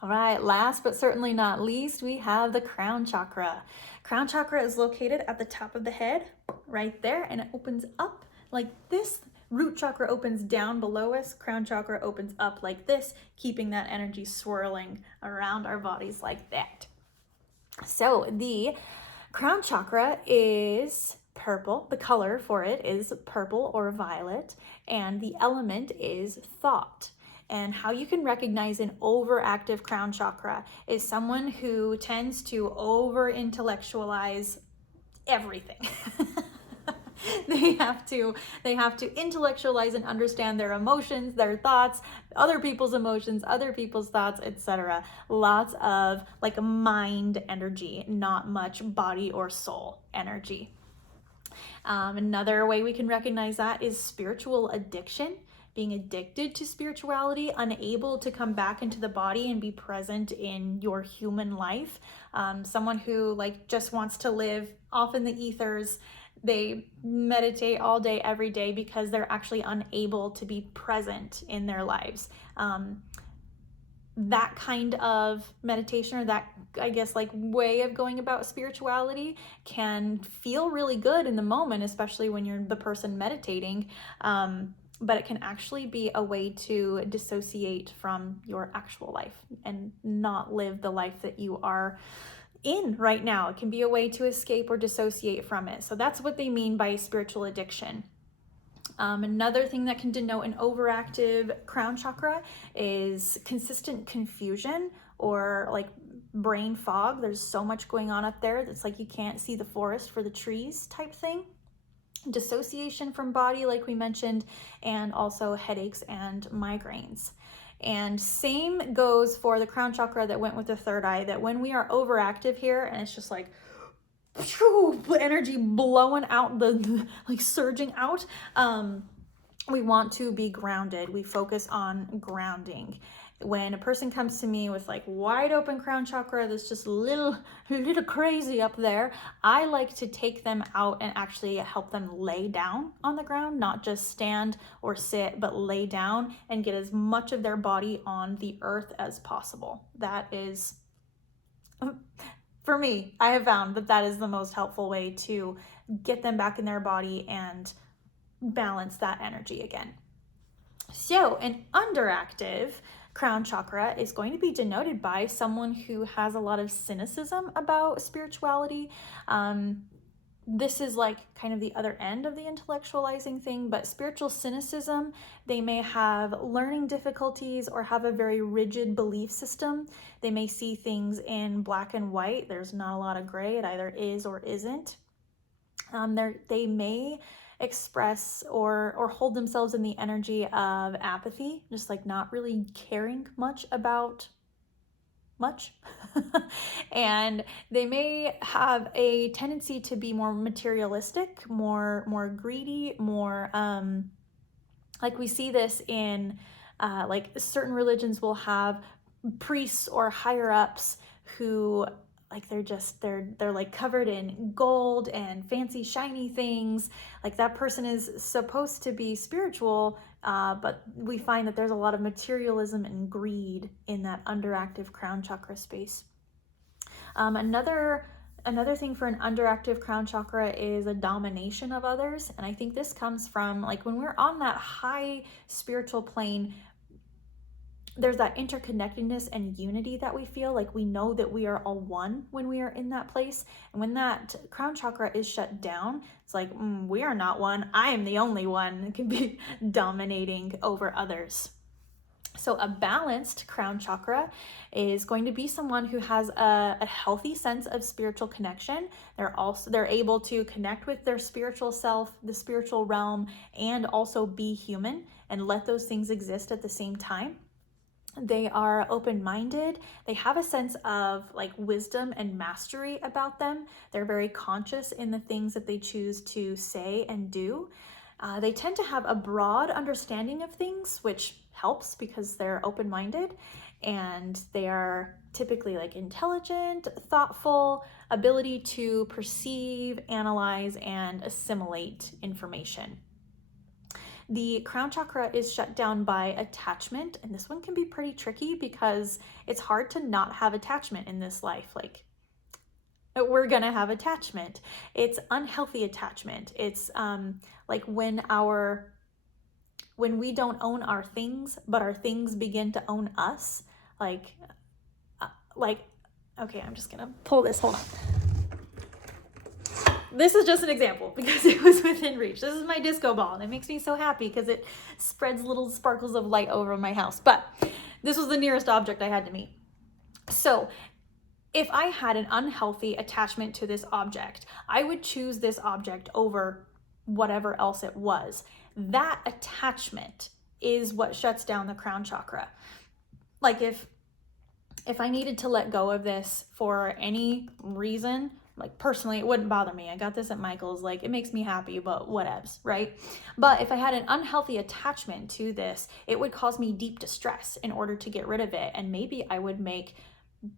All right, last but certainly not least, we have the crown chakra. Crown chakra is located at the top of the head, right there, and it opens up like this. Root chakra opens down below us, crown chakra opens up like this, keeping that energy swirling around our bodies like that. So the crown chakra is purple. The color for it is purple or violet, and the element is thought. And how you can recognize an overactive crown chakra is someone who tends to over intellectualize everything. they have to intellectualize and understand their emotions, their thoughts, other people's emotions, other people's thoughts, etc. Lots of like mind energy, not much body or soul energy. Another way we can recognize that is spiritual addiction. Being addicted to spirituality, unable to come back into the body and be present in your human life. Someone who like just wants to live off in the ethers. They meditate all day, every day, because they're actually unable to be present in their lives. That kind of meditation, or that, I guess, like way of going about spirituality can feel really good in the moment, especially when you're the person meditating. But it can actually be a way to dissociate from your actual life and not live the life that you are in right now. It can be a way to escape or dissociate from it. So that's what they mean by spiritual addiction. Another thing that can denote an overactive crown chakra is consistent confusion or like brain fog. There's so much going on up there that's like you can't see the forest for the trees type thing. Dissociation from body, like we mentioned, and also headaches and migraines. And same goes for the crown chakra that went with the third eye, that when we are overactive here and it's just like energy blowing out, like surging out, we want to be grounded. We focus on grounding. When a person comes to me with like wide open crown chakra that's just a little crazy up there, I like to take them out and actually help them lay down on the ground, not just stand or sit, but lay down and get as much of their body on the earth as possible. That is, for me, I have found that is the most helpful way to get them back in their body and balance that energy again. So an underactive crown chakra is going to be denoted by someone who has a lot of cynicism about spirituality. This is like kind of the other end of the intellectualizing thing, but spiritual cynicism, they may have learning difficulties or have a very rigid belief system. They may see things in black and white. There's not a lot of gray. It either is or isn't. They may express or hold themselves in the energy of apathy, just like not really caring much about much. And they may have a tendency to be more materialistic, more greedy, more like we see this in like certain religions will have priests or higher ups who like they're like covered in gold and fancy shiny things. Like that person is supposed to be spiritual, but we find that there's a lot of materialism and greed in that underactive crown chakra space. Another thing for an underactive crown chakra is a domination of others. And I think this comes from like when we're on that high spiritual plane, there's that interconnectedness and unity that we feel. Like we know that we are all one when we are in that place. And when that crown chakra is shut down, it's like, we are not one. I am the only one. It can be dominating over others. So a balanced crown chakra is going to be someone who has a healthy sense of spiritual connection. They're able to connect with their spiritual self, the spiritual realm, and also be human and let those things exist at the same time. They are open-minded. They have a sense of like wisdom and mastery about them. They're very conscious in the things that they choose to say and do. They tend to have a broad understanding of things, which helps because they're open-minded, and they are typically like intelligent, thoughtful, ability to perceive, analyze, and assimilate information. The crown chakra is shut down by attachment, and this one can be pretty tricky because it's hard to not have attachment in this life. Like, we're gonna have attachment. It's unhealthy attachment. It's like when we don't own our things, but our things begin to own us. Like, okay, I'm just gonna pull this. Hold on. This is just an example because it was within reach. This is my disco ball, and it makes me so happy because it spreads little sparkles of light over my house. But this was the nearest object I had to me. So if I had an unhealthy attachment to this object, I would choose this object over whatever else it was. That attachment is what shuts down the crown chakra. Like if I needed to let go of this for any reason, like personally, it wouldn't bother me. I got this at Michael's, like it makes me happy, but whatevs, right? But if I had an unhealthy attachment to this, it would cause me deep distress in order to get rid of it. And maybe I would make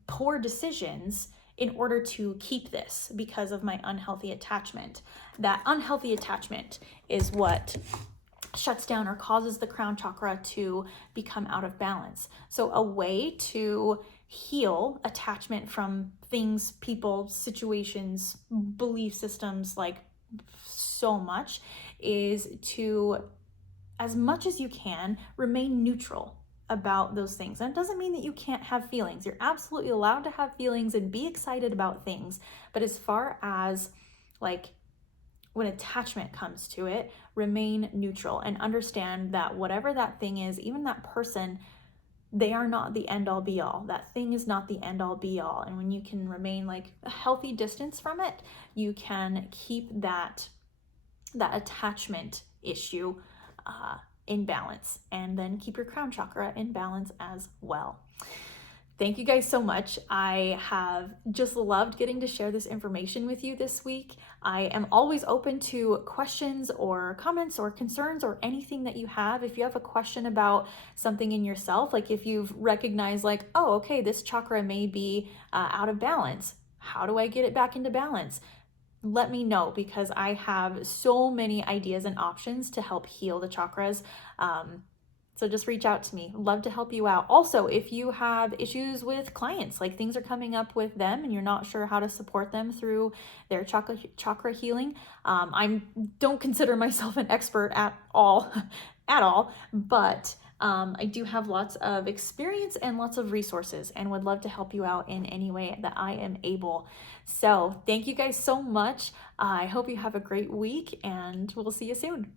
poor decisions in order to keep this because of my unhealthy attachment. That unhealthy attachment is what shuts down or causes the crown chakra to become out of balance. So a way to heal attachment from things, people, situations, belief systems, like so much, is to, as much as you can, remain neutral about those things. And it doesn't mean that you can't have feelings. You're absolutely allowed to have feelings and be excited about things. But as far as like when attachment comes to it, remain neutral and understand that whatever that thing is, even that person, they are not the end all be all. That thing is not the end all be all. And when you can remain like a healthy distance from it, you can keep that attachment issue in balance, and then keep your crown chakra in balance as well. Thank you guys so much. I have just loved getting to share this information with you this week. I am always open to questions or comments or concerns or anything that you have. If you have a question about something in yourself, like if you've recognized like, oh, okay, this chakra may be out of balance. How do I get it back into balance? Let me know, because I have so many ideas and options to help heal the chakras. So just reach out to me. Love to help you out. Also, if you have issues with clients, like things are coming up with them and you're not sure how to support them through their chakra healing, I don't consider myself an expert at all, but I do have lots of experience and lots of resources and would love to help you out in any way that I am able. So thank you guys so much. I hope you have a great week and we'll see you soon.